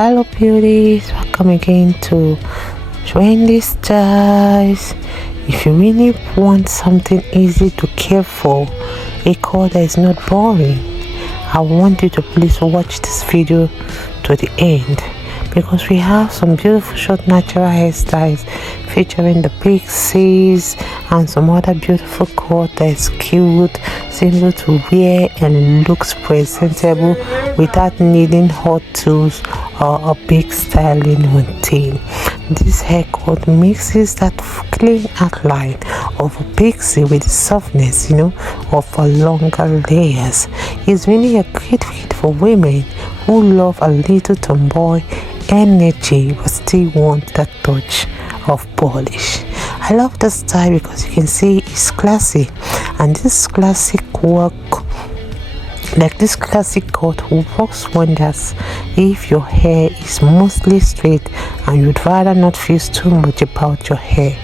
Hello beauties, welcome again to Wendy Styles. If you really want something easy to care for, a color that is not boring, I want you to please watch this video to the end, because we have some beautiful short natural hairstyles featuring the Pixies and some other beautiful cut that is cute, simple to wear and looks presentable without needing hot tools or a big styling routine. This haircut mixes that clean outline of a pixie with the softness, of a longer layers. It's really a great fit for women who love a little tomboy energy but still want that touch of polish. I love the style because you can see it's classy, and this classic cut works wonders if your hair is mostly straight and you'd rather not feel too much about your hair.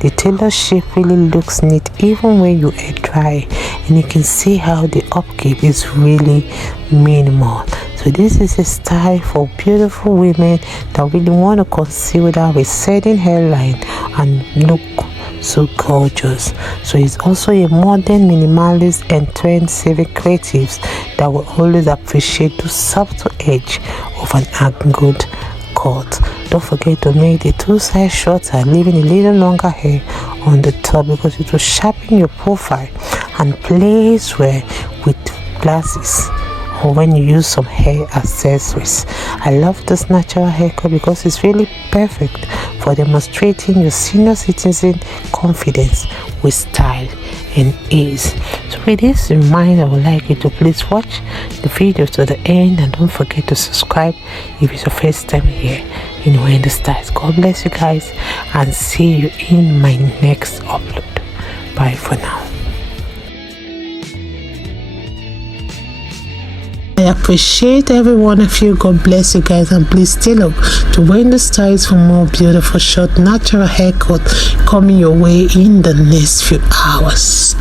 The tailor shape really looks neat even when you air dry, and you can see how the upkeep is really minimal. So this is a style for beautiful women that really want to conceal that receding hairline and look so gorgeous. So it's also a modern minimalist and trend-saving creatives that will always appreciate the subtle edge of an angled cut. Don't forget to make the two sides shorter, leaving a little longer hair on the top, because it will sharpen your profile and plays well with glasses or when you use some hair accessories. I love this natural haircut because it's really perfect for demonstrating your senior citizen confidence with style and ease. So with this in mind, I would like you to please watch the video to the end, and don't forget to subscribe if it's your first time here in Wendy Styles. God bless you guys, and see you in my next upload. Bye for now. I appreciate every one of you. God bless you guys, and please stay up to Wendy Styles for more beautiful short natural haircut coming your way in the next few hours.